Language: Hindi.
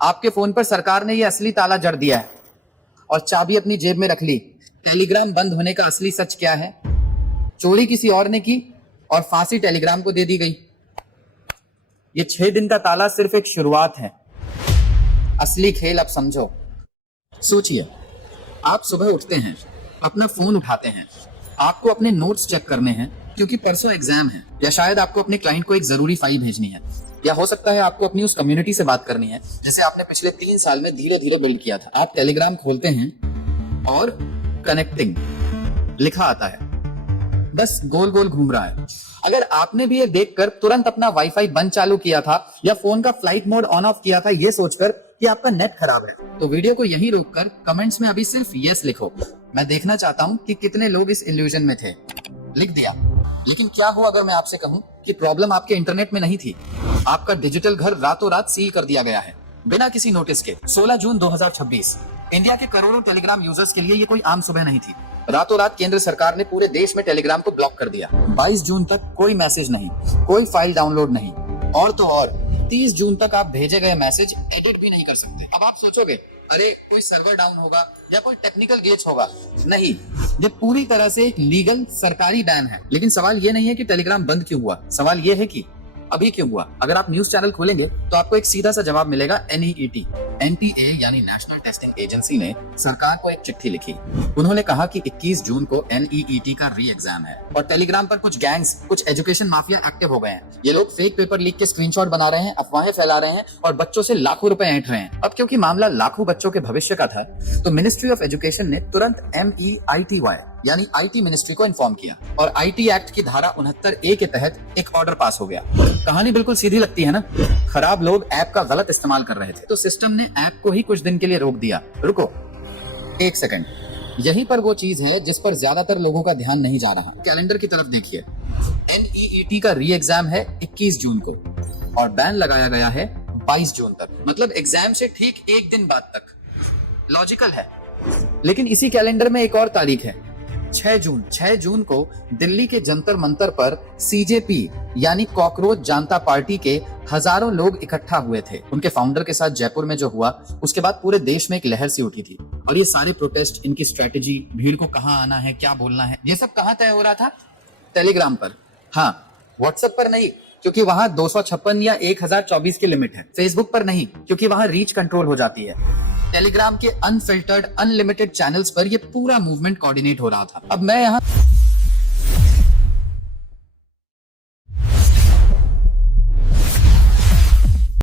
आपके फोन पर सरकार ने ये असली ताला जड़ दिया है और चाबी अपनी जेब में रख ली। टेलीग्राम बंद होने का असली सच क्या है? चोरी किसी और ने की और फांसी टेलीग्राम को दे दी गई। ये 6 दिन का ताला सिर्फ एक शुरुआत है, असली खेल अब समझो। सोचिए, आप सुबह उठते हैं, अपना फोन उठाते हैं, आपको अपने नोट्स चेक करने हैं क्योंकि परसों एग्जाम है, या शायद आपको अपने क्लाइंट को एक जरूरी फाइल भेजनी है, या हो सकता है आपको अपनी उस कम्युनिटी से बात करनी है जिसे आपने पिछले 3 साल में धीरे धीरे बिल्ड किया था। आप टेलीग्राम खोलते हैं और कनेक्टिंग लिखा आता है, बस गोल गोल घूम रहा है। अगर आपने भी ये देखकर तुरंत अपना वाईफाई बंद चालू किया था या फोन का फ्लाइट मोड ऑन ऑफ किया था ये सोचकर कि आपका नेट खराब है, तो वीडियो को यहीं रोककर कमेंट्स में अभी सिर्फ यस लिखो। मैं देखना चाहता हूं कि कितने लोग इस इल्यूजन में थे। लिख दिया। लेकिन क्या हुआ अगर मैं आपसे कहूं कि प्रॉब्लम आपके इंटरनेट में नहीं थी, आपका डिजिटल घर रातों रात सील कर दिया गया है बिना किसी नोटिस के। 16 जून 2026 इंडिया के करोड़ों टेलीग्राम यूजर्स के लिए ये कोई आम सुबह नहीं थी। रातों रात केंद्र सरकार ने पूरे देश में टेलीग्राम को ब्लॉक कर दिया। 22 जून तक कोई मैसेज नहीं, कोई फाइल डाउनलोड नहीं, और तो और 30 जून तक आप भेजे गए मैसेज एडिट भी नहीं कर सकते। अब आप सोचोगे अरे कोई सर्वर डाउन होगा या कोई टेक्निकल ग्लिच होगा। नहीं, ये पूरी तरह से एक लीगल सरकारी बैन है। लेकिन सवाल ये नहीं है कि टेलीग्राम बंद क्यों हुआ, सवाल ये है कि अभी क्यों हुआ। अगर आप न्यूज चैनल खोलेंगे तो आपको एक सीधा सा जवाब मिलेगा NEET। NTA यानी नेशनल टेस्टिंग एजेंसी ने सरकार को एक चिट्ठी लिखी। उन्होंने कहा कि 21 जून को NEET का री एग्जाम है और टेलीग्राम पर कुछ गैंग्स, कुछ एजुकेशन माफिया एक्टिव हो गए हैं। ये लोग फेक पेपर लीक के स्क्रीनशॉट बना रहे हैं, अफवाहें फैला रहे हैं और बच्चों से लाखों रुपए ऐंठ रहे हैं। अब क्योंकि मामला लाखों बच्चों के भविष्य का था, तो मिनिस्ट्री ऑफ एजुकेशन ने तुरंत MEITY यानी IT मिनिस्ट्री को इन्फॉर्म किया और IT एक्ट की धारा 69A के तहत एक ऑर्डर पास हो गया। कहानी बिल्कुल सीधी लगती है ना? खराब लोग ऐप का गलत इस्तेमाल कर रहे थे, तो सिस्टम ने ऐप को ही कुछ दिन के लिए रोक दिया। रुको 1 सेकंड, यहीं पर वो चीज है जिस पर ज्यादातर लोगों का ध्यान नहीं जा रहा। कैलेंडर की तरफ देखिए, NEET का री एग्जाम है 21 जून को और बैन लगाया गया है 22 जून तक, मतलब एग्जाम से ठीक 1 दिन बाद तक। लॉजिकल है। लेकिन इसी कैलेंडर में एक और तारीख है, 6 जून को दिल्ली के जंतर मंतर पर CJP यानी कॉकरोच जनता पार्टी के हजारों लोग इकट्ठा हुए थे। उनके फाउंडर के साथ जयपुर में जो हुआ, उसके बाद पूरे देश में एक लहर सी उठी थी। और ये सारे प्रोटेस्ट, इनकी स्ट्रेटेजी, भीड़ को कहाँ आना है, क्या बोलना है, ये सब कहाँ तय हो रहा था? टेलीग्राम पर। हाँ, व्हाट्सएप पर नहीं, क्योंकि वहां 256 या 1024 की लिमिट है। फेसबुक पर नहीं, क्योंकि वहां रीच कंट्रोल हो जाती है। टेलीग्राम के अनफिल्टर्ड अनलिमिटेड चैनल्स पर ये पूरा मूवमेंट कोऑर्डिनेट हो रहा था। अब मैं यहाँ